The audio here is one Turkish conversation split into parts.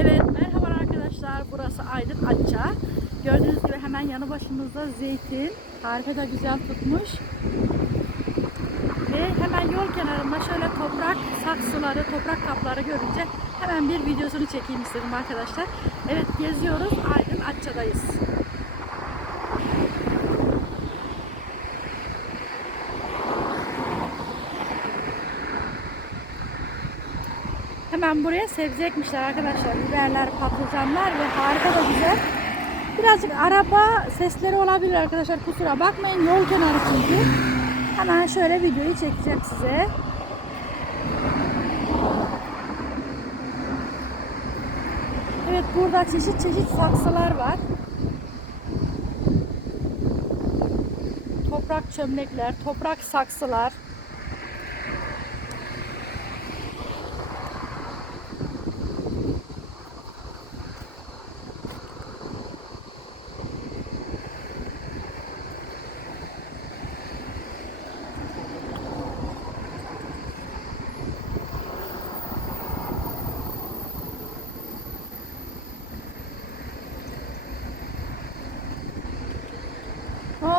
Evet merhaba arkadaşlar burası Aydın Atça. Gördüğünüz gibi hemen yanı başımızda zeytin. Harika da güzel tutmuş. Ve hemen yol kenarında şöyle toprak saksıları, toprak kapları görünce hemen bir videosunu çekeyim istedim arkadaşlar. Evet geziyoruz Aydın Atça'dayız. Hemen buraya sebze ekmişler arkadaşlar. Biberler, patlıcanlar ve harika da güzel. Birazcık araba sesleri olabilir arkadaşlar. Kusura bakmayın. Yol kenarı çünkü. Hemen şöyle videoyu çekeceğim size. Evet burada çeşit çeşit saksılar var. Toprak çömlekler, toprak saksılar.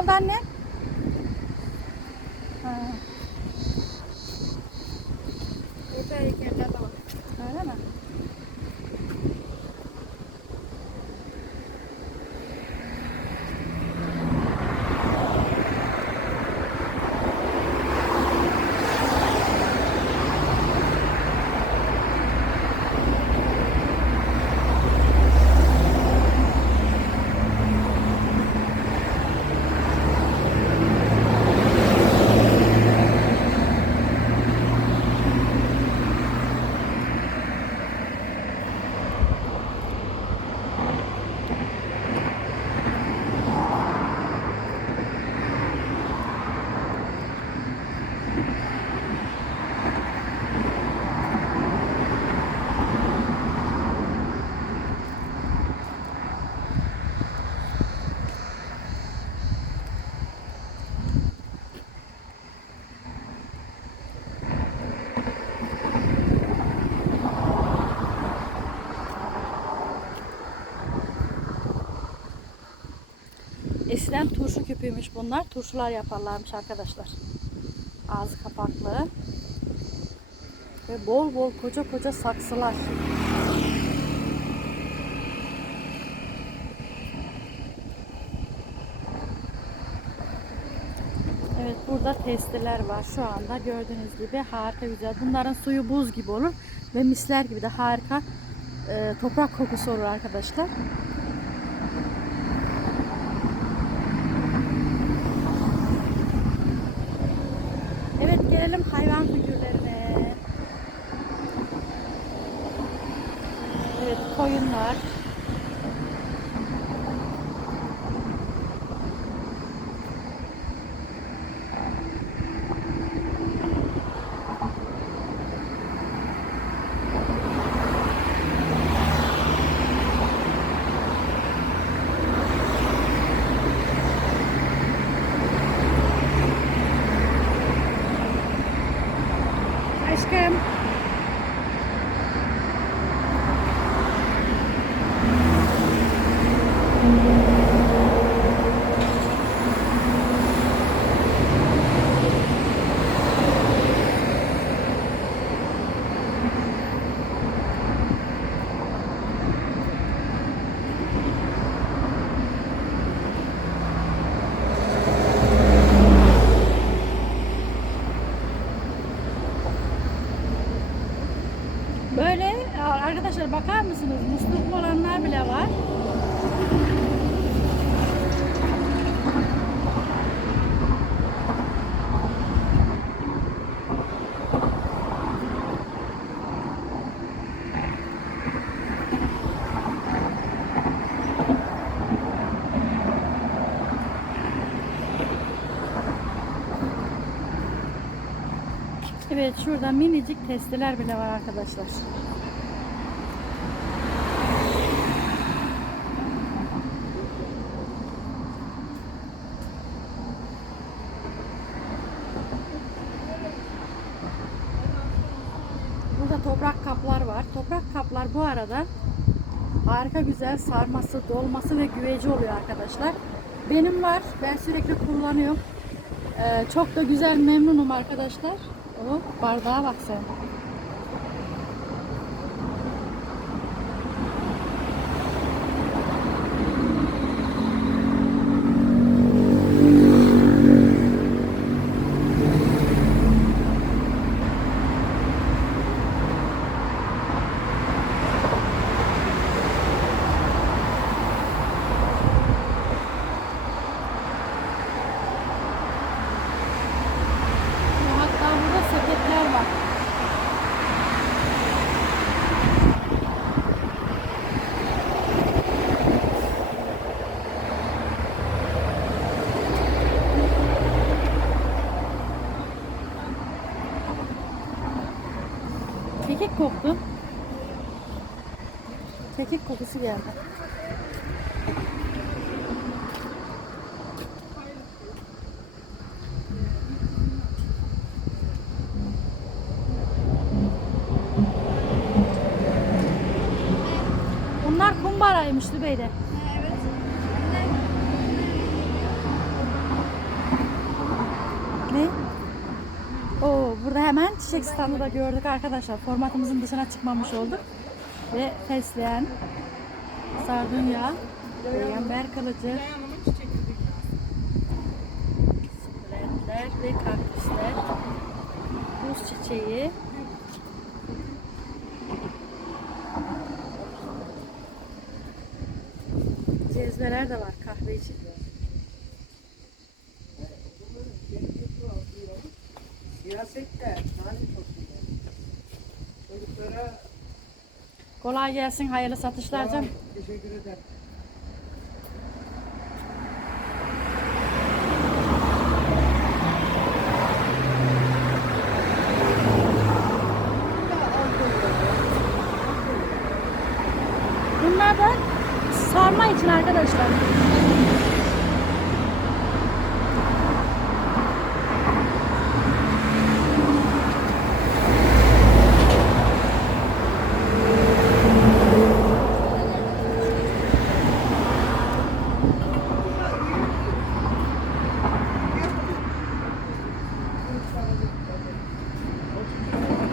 Ne oldu anne? Ha, Burada heykeller de var. öyle mi? Eskiden turşu küpüymüş bunlar. Turşular yaparlarmış arkadaşlar. Ağzı kapaklı. Ve bol bol koca koca saksılar. Evet burada testiler var şu anda gördüğünüz gibi harika güzel. Bunların suyu buz gibi olur ve misler gibi de harika e, toprak kokusu olur arkadaşlar. Evet gelelim hayvan figürlerine. Evet koyunlar. Aşkım. Evet şurada minicik testiler bile var arkadaşlar. Burada toprak kaplar var. Toprak kaplar bu arada harika güzel sarması, dolması ve güveci oluyor arkadaşlar. Benim var. Ben sürekli kullanıyorum. Ee, çok da güzel memnunum arkadaşlar. O bardağa bak sen. Hatta burada sepetler var. Kekik koktu. Kekik kokusu geldi. Kumbaraymış Dübeyde. Evet. Ne? Oo, burada hemen çiçek standı da gördük arkadaşlar. Formatımızın dışına çıkmamış olduk. Ve fesleğen, sardunya, peygamber kılıcı, sukulentler ve kaktüsler, buz çiçeği, cezveler de var kahve için. Çocuklara Kolay gelsin, hayırlı satışlar canım. teşekkür ederim. Bunlar da sarma için arkadaşlar.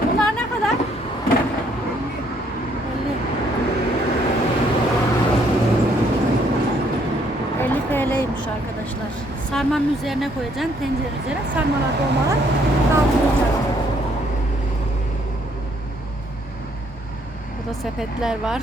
Bunlar ne kadar? 50. TL'ymiş arkadaşlar. Sarmanın üzerine koyacaksın tencerenin üzerine. Sarmalar dolmalar kaldıracaksın. Burada sepetler var.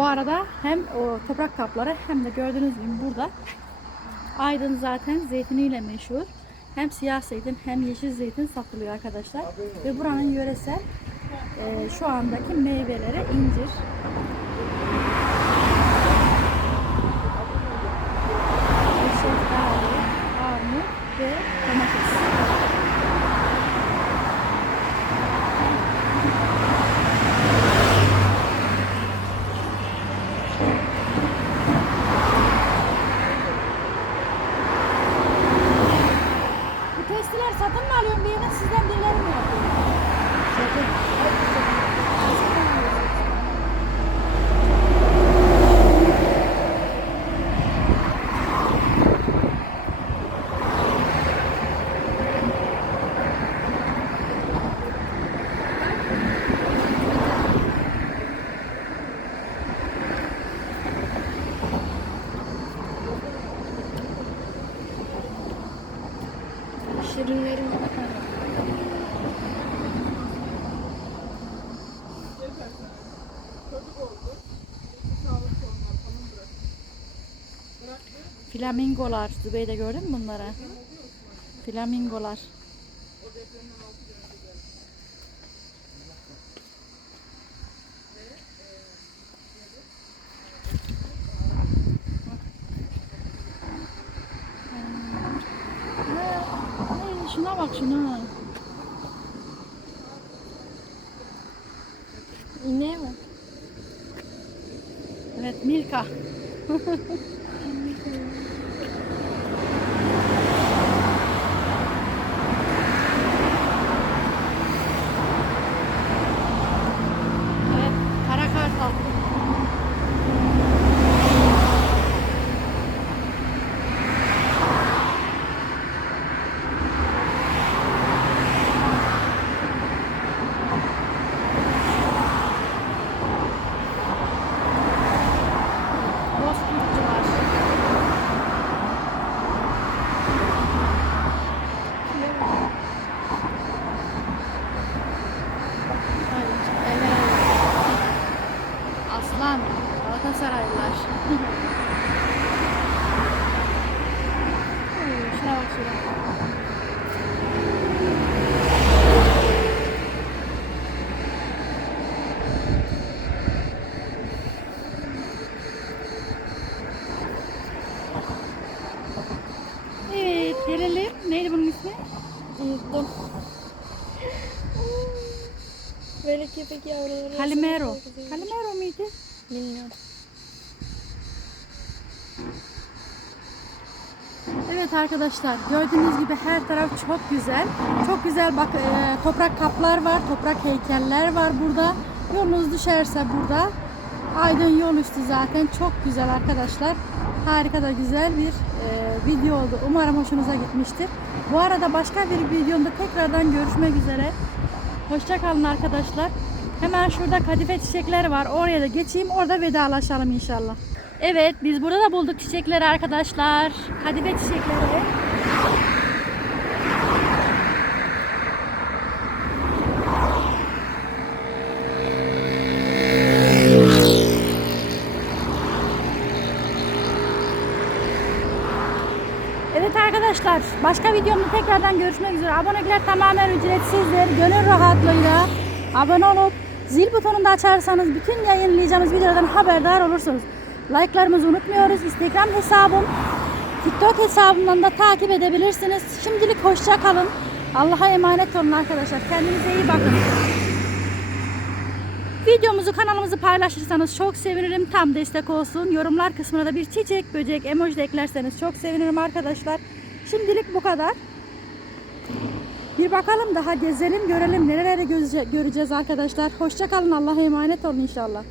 Bu arada hem o toprak kapları hem de gördüğünüz gibi burada Aydın zaten zeytiniyle meşhur. Hem siyah zeytin hem yeşil zeytin satılıyor arkadaşlar. Ve buranın yöresel e, şu andaki meyveleri incir. Şirinlerim. Flamingolar. Zübeyde gördün mü bunları? Flamingolar. sakin ol. İneğe bak. Evet Milka. köpek yavruları. Güzel. Calimero muydu? Bilmiyorum. Evet arkadaşlar gördüğünüz gibi her taraf çok güzel. Çok güzel bak e, toprak kaplar var, toprak heykeller var burada. Yolunuz düşerse burada. Aydın yol üstü zaten çok güzel arkadaşlar. Harika da güzel bir e, video oldu. Umarım hoşunuza gitmiştir. Bu arada başka bir videomda tekrardan görüşmek üzere. Hoşça kalın arkadaşlar. Hemen şurada kadife çiçekleri var. Oraya da geçeyim. Orada vedalaşalım inşallah. Evet biz burada da bulduk çiçekleri arkadaşlar. Kadife çiçekleri. Evet arkadaşlar başka videomda tekrardan görüşmek üzere. Abonelikler tamamen ücretsizdir. Gönül rahatlığıyla abone olup zil butonunu da açarsanız bütün yayınlayacağımız videolardan haberdar olursunuz. Like'larımızı unutmuyoruz. Instagram hesabım, TikTok hesabımdan da takip edebilirsiniz. Şimdilik hoşça kalın. Allah'a emanet olun arkadaşlar. Kendinize iyi bakın. Videomuzu kanalımızı paylaşırsanız çok sevinirim. Tam destek olsun. Yorumlar kısmına da bir çiçek, böcek, emoji eklerseniz çok sevinirim arkadaşlar. Şimdilik bu kadar. Bir bakalım daha gezelim, görelim nereleri görece- göreceğiz arkadaşlar. Hoşça kalın. Allah'a emanet olun inşallah.